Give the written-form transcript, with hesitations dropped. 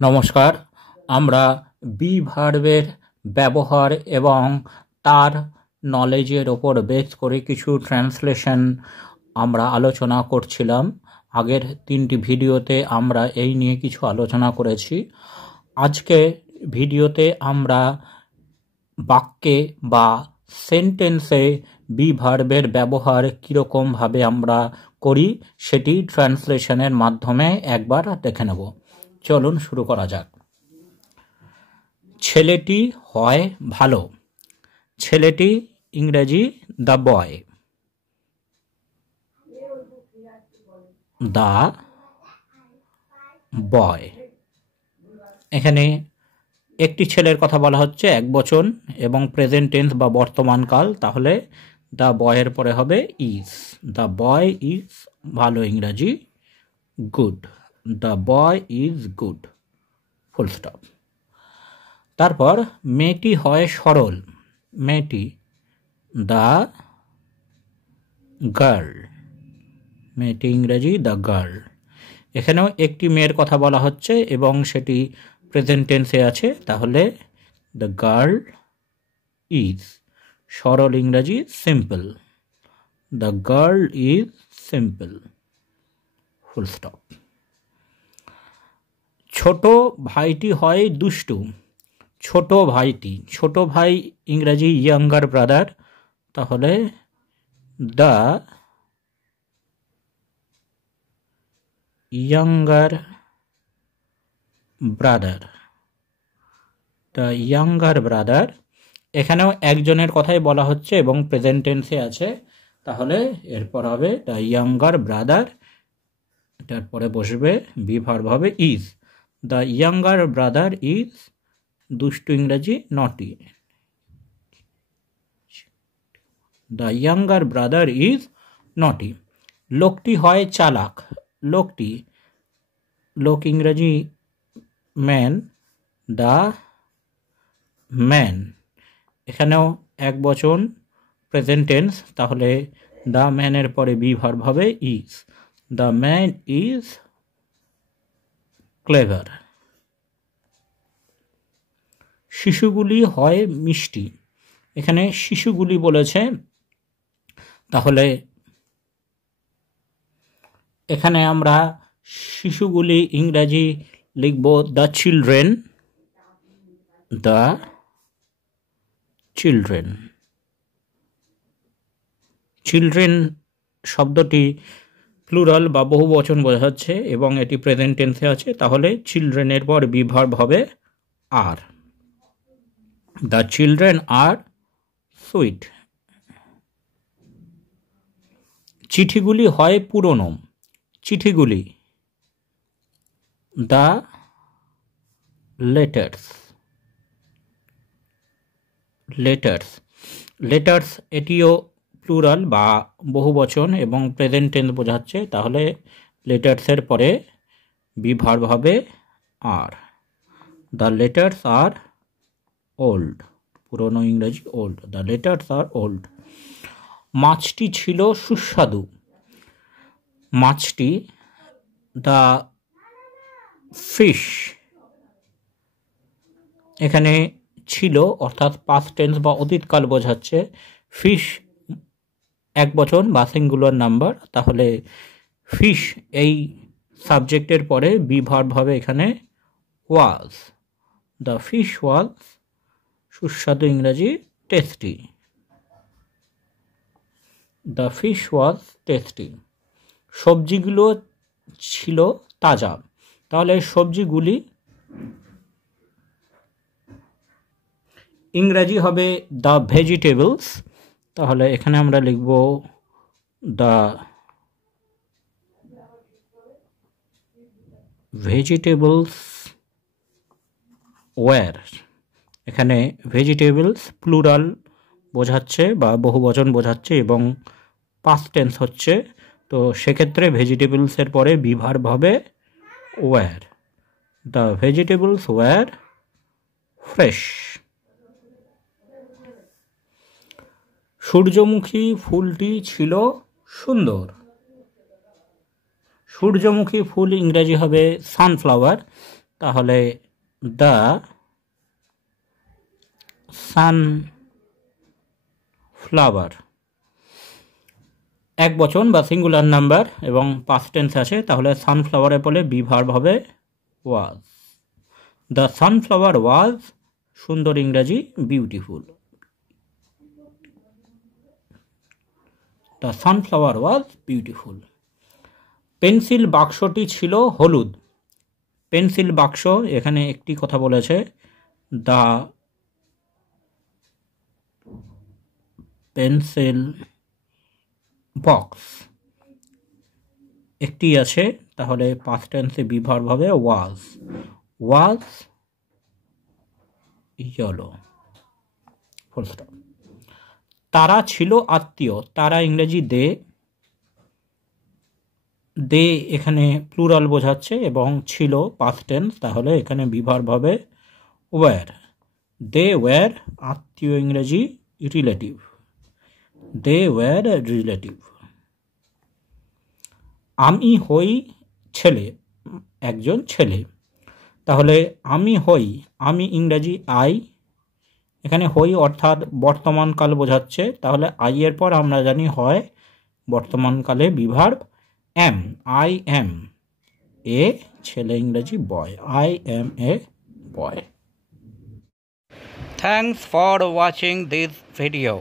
নমস্কার। আমরা বি ভার্বের ব্যবহার এবং তার নলেজের ওপর বেস করে কিছু ট্রান্সলেশন আমরা আলোচনা করছিলাম। আগের 3টি ভিডিওতে আমরা এই নিয়ে কিছু আলোচনা করেছি। আজকে ভিডিওতে আমরা বাক্যে বা সেন্টেন্সে বি ভার্বের ব্যবহার কীরকমভাবে আমরা করি সেটি ট্রান্সলেশনের মাধ্যমে একবার দেখে নেব। চলুন শুরু করা যাক। ছেলেটি হয় ভালো। ছেলেটি ইংরেজি দ্য বয়। The boy. এখানে একটি ছেলের কথা বলা হচ্ছে, একবচন এবং প্রেজেন্ট টেন্স বা বর্তমানকাল, তাহলে দ্য বয়ের পরে হবে ইজ। দ্য বয় ইজ ভালো ইংরাজি good. The boy is good, full stop. তারপর মেয়েটি হয় সরল। মেয়েটি দ্য গার্ল। মেয়েটি ইংরেজি দ্য গার্ল। এখানেও একটি মেয়ের কথা বলা হচ্ছে এবং সেটি প্রেজেন্ট টেন্সে আছে, তাহলে দ্য গার্ল ইজ। সরল ইংরাজি simple. The girl is simple, full stop. ছোট ভাইটি হয় দুষ্টু। ছোট ভাইটি, ছোট ভাই ইংরাজি ইয়াঙ্গার ব্রাদার, তাহলে the younger brother. The younger brother. এখানেও একজনের কথাই বলা হচ্ছে এবং প্রেজেন্ট টেন্সে আছে, তাহলে এরপর হবে দ্য ইয়াঙ্গার ব্রাদার। এটার পরে বসবে বি ভার্ব হবে is. The younger brother is দুষ্টু ইংরাজি নটি। দ্য ইয়াঙ্গার ব্রাদার ইজ নটি। লোকটি হয় চালাক। লোকটি, লোক ইংরাজি ম্যান। The man. এখানেও এক বচন প্রেজেন্ট টেন্স, তাহলে দ্য ম্যানের পরে বি ভার্ব হবে is. The man is clever. শিশুগুলি হয় মিষ্টি। এখানে শিশুগুলি বলেছে, তাহলে এখানে আমরা শিশুগুলি ইংরাজি লিখব the children. The children. Children শব্দটি প্লুরাল বা বহু বচন বোঝাচ্ছে এবং এটি প্রেজেন্ট টেন্সে আছে, তাহলে চিলড্রেনের পর বি ভার্ব হবে are. The children are sweet. চিঠিগুলি হয় পুরনো। চিঠিগুলি দ্য লেটার্স। লেটার্স। লেটার্স এটিও প্লুরাল বা বহু বচন এবং প্রেজেন্ট টেন্স বোঝাচ্ছে, তাহলে লেটার্সের পরে বি ভার্ব হবে are. The letters are old. পুরনো ইংরেজি old. The letters are old. মাছটি ছিল সুস্বাদু। মাছটি দ্য ফিশ। এখানে ছিল অর্থাৎ পাস্ট টেন্স বা অতীতকাল বোঝাচ্ছে। ফিশ এক বচন বা সিঙ্গুলার নাম্বার, তাহলে ফিশ এই সাবজেক্টের পরে বি ভার্ব হবে এখানে ওয়াজ। দ্য ফিশ ওয়াজ সুস্বাদু ইংরাজি tasty. The fish was tasty. সবজিগুলো ছিল তাজা। তাহলে সবজিগুলি ইংরাজি হবে দ্য ভেজিটেবলস, তাহলে এখানে আমরা লিখব দ্য ভেজিটেবলস ওয়ার। এখানে ভেজিটেবলস প্লুরাল বোঝাচ্ছে বা বহু বচন বোঝাচ্ছে এবং পাস্ট টেন্স হচ্ছে, তো সেক্ষেত্রে ভেজিটেবলসের পরে বি ভার্ব হবে were. The vegetables were fresh. সূর্যমুখী ফুলটি ছিল সুন্দর। সূর্যমুখী ফুল ইংরেজি হবে সানফ্লাওয়ার, তাহলে দ্য সানফ্লাওয়ার। এক বচন বা সিঙ্গুলার নাম্বার এবং পাস্ট টেন্স আছে, তাহলে সানফ্লাওয়ারে বলে বি ভার্ব হবে ওয়াজ। দ্য সানফ্লাওয়ার ওয়াজ, সুন্দর ইংরাজি beautiful. The sunflower was beautiful. Pencil বাক্সটি ছিল হলুদ। পেন্সিল বাক্স, এখানে একটি কথা বলেছে, দ্য পেন্সিল বক্স একটি আছে, তাহলে পাস্ট টেন্সে বি ভার্ব হবে ওয়াজ। ওয়াজ ইয়েলো, ফুল স্টপ। তারা ছিল আত্মীয়। তারা ইংরেজি দে। দে এখানে প্লুরাল বোঝাচ্ছে এবং ছিল পাস্ট টেন্স, তাহলে এখানে বি ভার্ব হবে ওয়্যার। দে ওয়্যার, আত্মীয় ইংরেজি রিলেটিভ। They were relative. আমি হই ছেলে, একজন ছেলে, তাহলে আমি হই, আমি ইংরাজি আই। এখানে হই অর্থাৎ বর্তমানকাল বোঝাচ্ছে, তাহলে আই এর পর আমরা জানি হয় বর্তমানকালে be verb am. I am a ছেলে ইংরেজি boy. I am a boy. Thanks for watching this video.